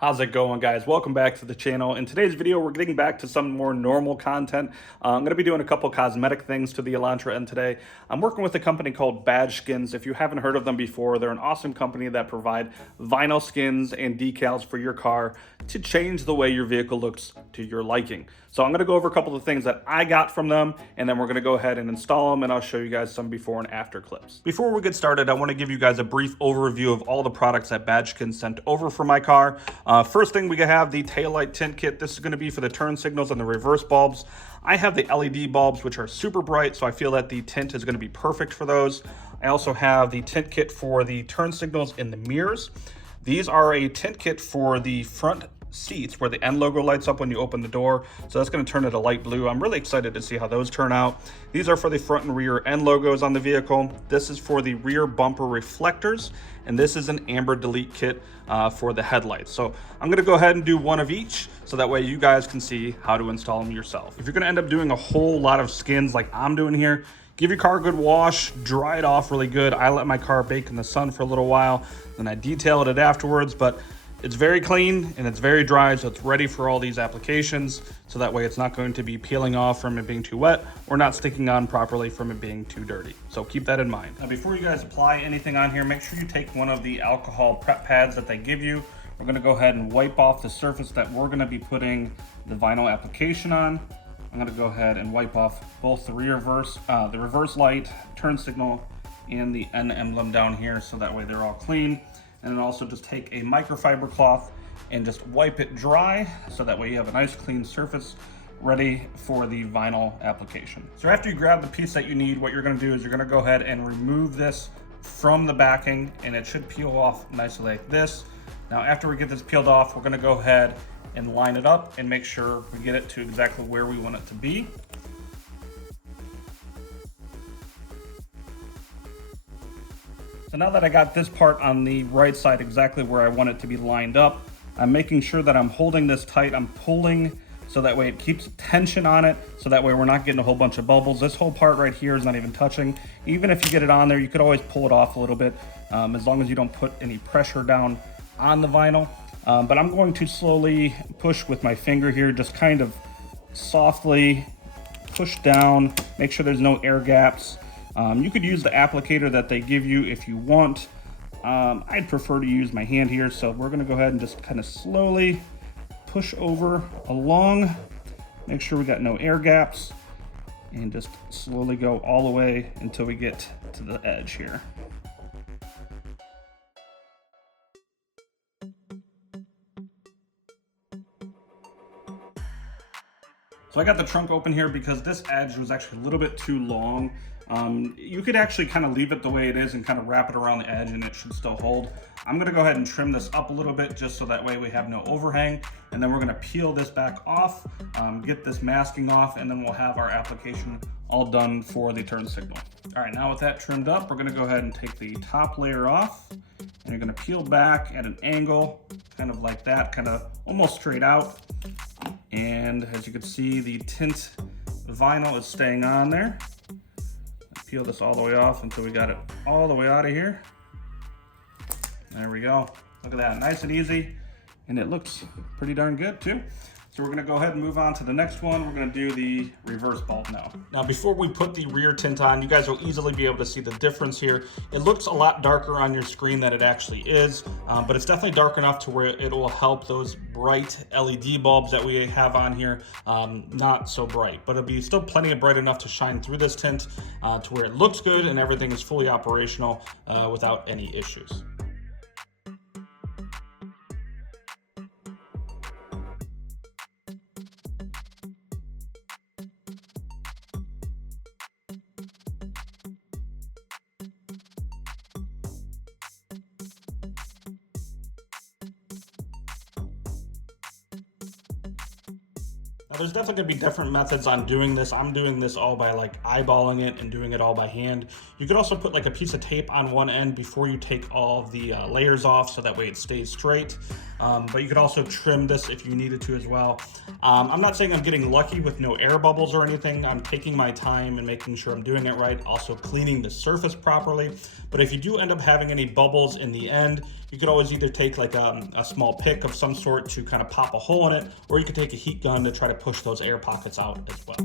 How's it going, guys? Welcome back to the channel. In today's video, we're getting back to some more normal content. I'm going to be doing a couple cosmetic things to the Elantra N today. I'm working with a company called Badgeskins. If you haven't heard of them before, they're an awesome company that provide vinyl skins and decals for your car to change the way your vehicle looks to your liking. So I'm going to go over a couple of things that I got from them, and then we're going to go ahead and install them, and I'll show you guys some before and after clips. Before we get started, I want to give you guys a brief overview of all the products that Badgeskins sent over for my car. First thing, we have the taillight tint kit. This is going to be for the turn signals and the reverse bulbs. I have the LED bulbs, which are super bright, so I feel that the tint is going to be perfect for those. I also have the tint kit for the turn signals in the mirrors. These are a tint kit for the front seats where the N logo lights up when you open the door, so that's going to turn it a light blue. I'm really excited to see how those turn out. These are for the front and rear N logos on the vehicle. This is for the rear bumper reflectors, and this is an amber delete kit for the headlights. So I'm going to go ahead and do one of each, so that way you guys can see how to install them yourself. If you're going to end up doing a whole lot of skins like I'm doing here, give your car a good wash, dry it off really good. I let my car bake in the sun for a little while, then I detailed it afterwards, but it's very clean and it's very dry, so it's ready for all these applications. So that way it's not going to be peeling off from it being too wet or not sticking on properly from it being too dirty. So keep that in mind. Now, before you guys apply anything on here, make sure you take one of the alcohol prep pads that they give you. We're gonna go ahead and wipe off the surface that we're gonna be putting the vinyl application on. I'm gonna go ahead and wipe off both the reverse light, turn signal, and the N emblem down here, so that way they're all clean. And then also just take a microfiber cloth and just wipe it dry, so that way you have a nice clean surface ready for the vinyl application. So after you grab the piece that you need, what you're gonna do is you're gonna go ahead and remove this from the backing, and it should peel off nicely like this. Now, after we get this peeled off, we're gonna go ahead and line it up and make sure we get it to exactly where we want it to be. So now that I got this part on the right side exactly where I want it to be lined up, I'm making sure that I'm holding this tight. I'm pulling so that way it keeps tension on it, so that way we're not getting a whole bunch of bubbles. This whole part right here is not even touching. Even if you get it on there, you could always pull it off a little bit, as long as you don't put any pressure down on the vinyl. But I'm going to slowly push with my finger here, just kind of softly push down, make sure there's no air gaps. You could use the applicator that they give you if you want. I'd prefer to use my hand here, so we're gonna go ahead and just kind of slowly push over along, make sure we got no air gaps, and just slowly go all the way until we get to the edge here. So I got the trunk open here because this edge was actually a little bit too long. You could actually kind of leave it the way it is and kind of wrap it around the edge and it should still hold. I'm gonna go ahead and trim this up a little bit just so that way we have no overhang. And then we're gonna peel this back off, get this masking off, and then we'll have our application all done for the turn signal. All right, now with that trimmed up, we're gonna go ahead and take the top layer off, and you're gonna peel back at an angle, kind of like that, kind of almost straight out. And as you can see, the tint vinyl is staying on there. Peel this all the way off until we got it all the way out of here. There we go. Look at that, nice and easy. And it looks pretty darn good too. So we're gonna go ahead and move on to the next one. We're gonna do the reverse bulb now. Now, before we put the rear tint on, you guys will easily be able to see the difference here. It looks a lot darker on your screen than it actually is, but it's definitely dark enough to where it will help those bright LED bulbs that we have on here not so bright, but it'll be still plenty of bright enough to shine through this tint to where it looks good and everything is fully operational without any issues. Now, there's definitely gonna be different methods on doing this. I'm doing this all by like eyeballing it and doing it all by hand. You could also put like a piece of tape on one end before you take all of the layers off, so that way it stays straight. but you could also trim this if you needed to as well. I'm not saying I'm getting lucky with no air bubbles or anything. I'm taking my time and making sure I'm doing it right, also cleaning the surface properly. But if you do end up having any bubbles in the end, you could always either take like a small pick of some sort to kind of pop a hole in it, or you could take a heat gun to try to push those air pockets out as well.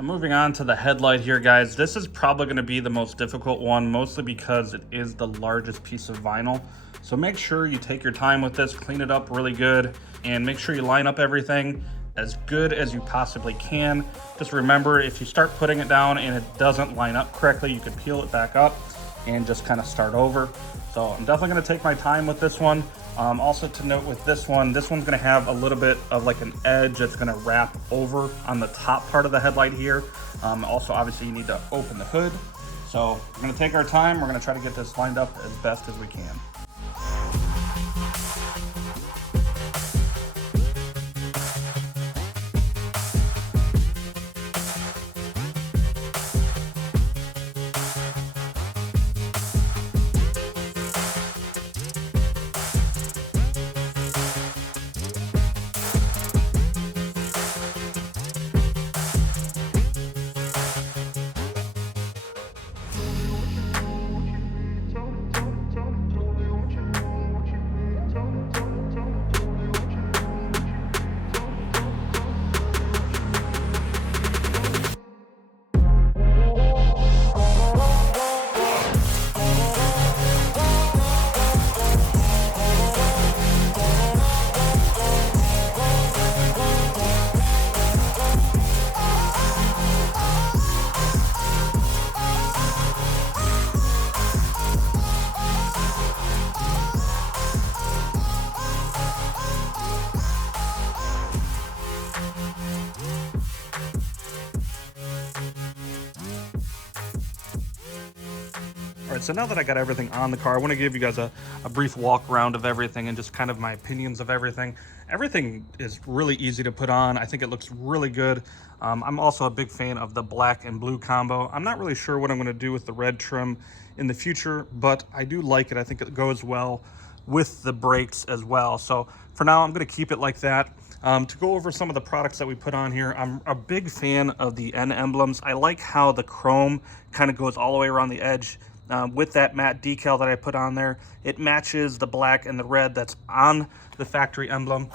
Moving on to the headlight here, guys. This is probably going to be the most difficult one, mostly because it is the largest piece of vinyl. So make sure you take your time with this, clean it up really good, and make sure you line up everything as good as you possibly can. Just remember, if you start putting it down and it doesn't line up correctly, you can peel it back up and just kind of start over. So I'm definitely going to take my time with this one. Also to note with this one's going to have a little bit of like an edge that's going to wrap over on the top part of the headlight here. Also, obviously, you need to open the hood. So we're going to take our time. We're going to try to get this lined up as best as we can. All right, so now that I got everything on the car, I want to give you guys a brief walk around of everything and just kind of my opinions of everything. Everything is really easy to put on. I think it looks really good. I'm also a big fan of the black and blue combo. I'm not really sure what I'm going to do with the red trim in the future, but I do like it. I think it goes well with the brakes as well. So for now, I'm going to keep it like that. To go over some of the products that we put on here, I'm a big fan of the N emblems. I like how the chrome kind of goes all the way around the edge. With that matte decal that I put on there, it matches the black and the red that's on the factory emblem,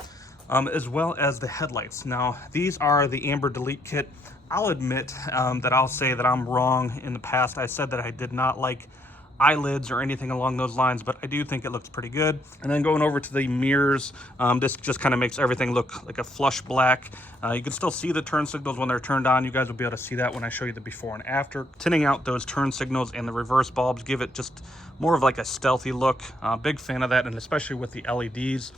as well as the headlights. Now, these are the Amber Delete Kit. I'll admit that I'll say that I'm wrong. In the past, I said that I did not like eyelids or anything along those lines, but I do think it looks pretty good. And then going over to the mirrors, this just kind of makes everything look like a flush black. You can still see the turn signals when they're turned on. You guys will be able to see that when I show you the before and after. Tinting out those turn signals and the reverse bulbs give it just more of like a stealthy look. Big fan of that, and especially with the LEDs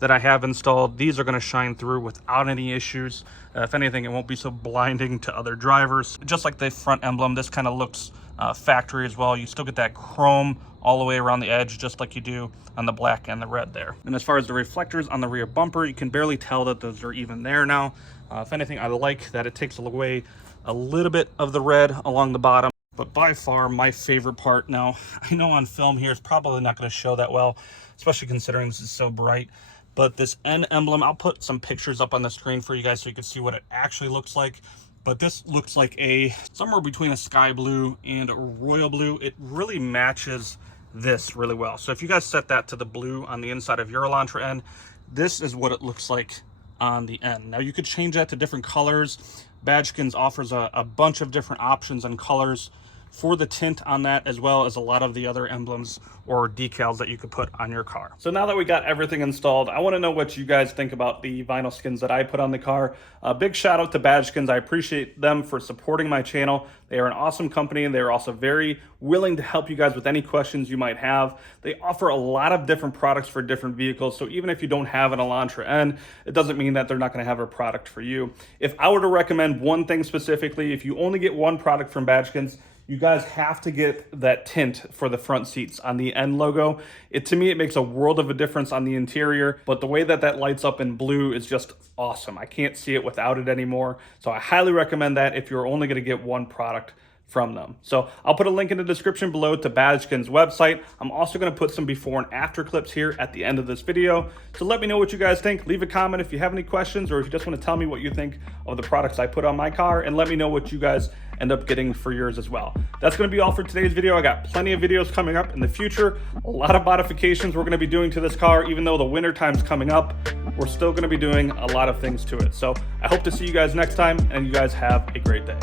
that I have installed, these are going to shine through without any issues. If anything, it won't be so blinding to other drivers. Just like the front emblem, this kind of looks factory as well. You still get that chrome all the way around the edge, just like you do on the black and the red there. And as far as the reflectors on the rear bumper, you can barely tell that those are even there now. If anything, I like that it takes away a little bit of the red along the bottom. But by far my favorite part, now I know on film here it's probably not going to show that well, especially considering this is so bright, but this N emblem, I'll put some pictures up on the screen for you guys so you can see what it actually looks like. but this looks like a somewhere between a sky blue and a royal blue. It really matches this really well. So if you guys set that to the blue on the inside of your Elantra N, this is what it looks like on the end. Now you could change that to different colors. Badgeskins offers a bunch of different options and colors for the tint on that, as well as a lot of the other emblems or decals that you could put on your car. So now that we got everything installed, I want to know what you guys think about the vinyl skins that I put on the car. A big shout out to Badgeskins. I appreciate them for supporting my channel. They are an awesome company, and they are also very willing to help you guys with any questions you might have. They offer a lot of different products for different vehicles, so even if you don't have an Elantra N, it doesn't mean that they're not going to have a product for you. If I were to recommend one thing specifically, if you only get one product from Badgeskins, you guys have to get that tint for the front seats on the N logo. To me, it makes a world of a difference on the interior, but the way that that lights up in blue is just awesome. I can't see it without it anymore. So I highly recommend that if you're only gonna get one product from them. So I'll put a link in the description below to Badgeskins' website. I'm also gonna put some before and after clips here at the end of this video. So let me know what you guys think. Leave a comment if you have any questions, or if you just wanna tell me what you think of the products I put on my car, and let me know what you guys end up getting for yours as well. That's gonna be all for today's video. I got plenty of videos coming up in the future. A lot of modifications we're gonna be doing to this car. Even though the winter time's coming up, we're still gonna be doing a lot of things to it. So I hope to see you guys next time, and you guys have a great day.